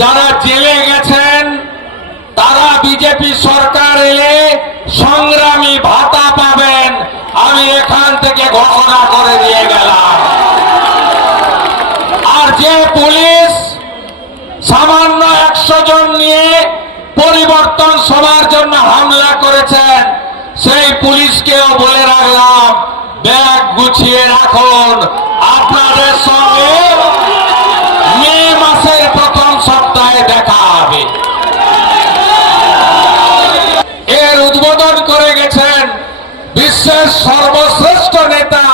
যারা জেলে গেছেন, তারা বিজেপি সরকার এলে সংগ্রামী ভাতা পাবেন। আমি এখান থেকে ঘোষণা করে দিয়ে গেলাম। আর যে পুলিশ সামান্য একশো জন নিয়ে পরিবর্তন সবার জন্য হামলা করেছেন, সেই পুলিশকেও বলে রাখলাম, ব্যাগ গুছিয়ে রাখুন। আপনাদের সঙ্গে সপ্তাহে দেখা হবে। এর উদ্বোধন করে গেছেন বিশ্বের সর্বশ্রেষ্ঠ নেতা,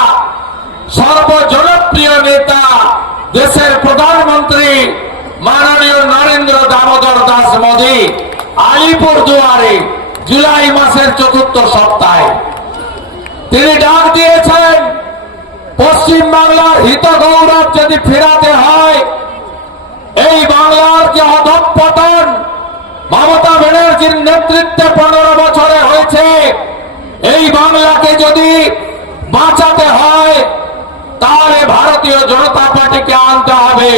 সর্বজনপ্রিয় নেতা, দেশের প্রধানমন্ত্রী মাননীয় নরেন্দ্র দামোদর দাস মোদী আলিপুর দুয়ারে জুলাই মাসের চতুর্থ সপ্তাহে। তিনি ডাক দিয়েছেন পশ্চিম বাংলার হিত গৌরব যদি ফেরাতে হয় বাংলার যে অধঃপতন মমতা ব্যানার্জির নেতৃত্বে পনেরো বছরে হয়েছে। এই বাংলাকে যদি বাঁচাতে হয়, তাহলে ভারতীয় জনতা পার্টিকে আনতে হবে।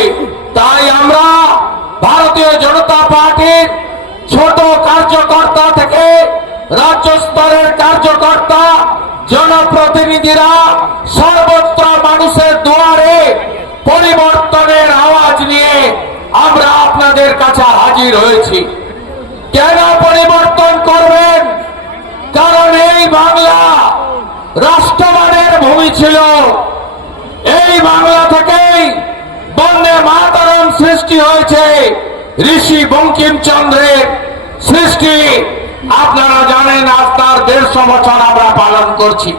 তাই আমরা ভারতীয় জনতা পার্টির ছোট কার্যকর্তা থেকে রাজ্য স্তরের কার্যকর্তা, জনপ্রতিনিধিরা সর্বত্র মানুষের দুয়ারে পরিবর্তনের আওয়াজ নিয়ে আমরা আপনাদের কাছে হাজির হয়েছি। কেন পরিবর্তন করবেন? কারণ এই বাংলা রাষ্ট্রবাদের ভূমি ছিল। এই বাংলা থেকেই বন্দে মাতারম সৃষ্টি হয়েছে। ঋষি বঙ্কিমচন্দ্রের সৃষ্টি। আপনারা জানেন আজ তার দেড়শো বছর আমরা পালন করছি।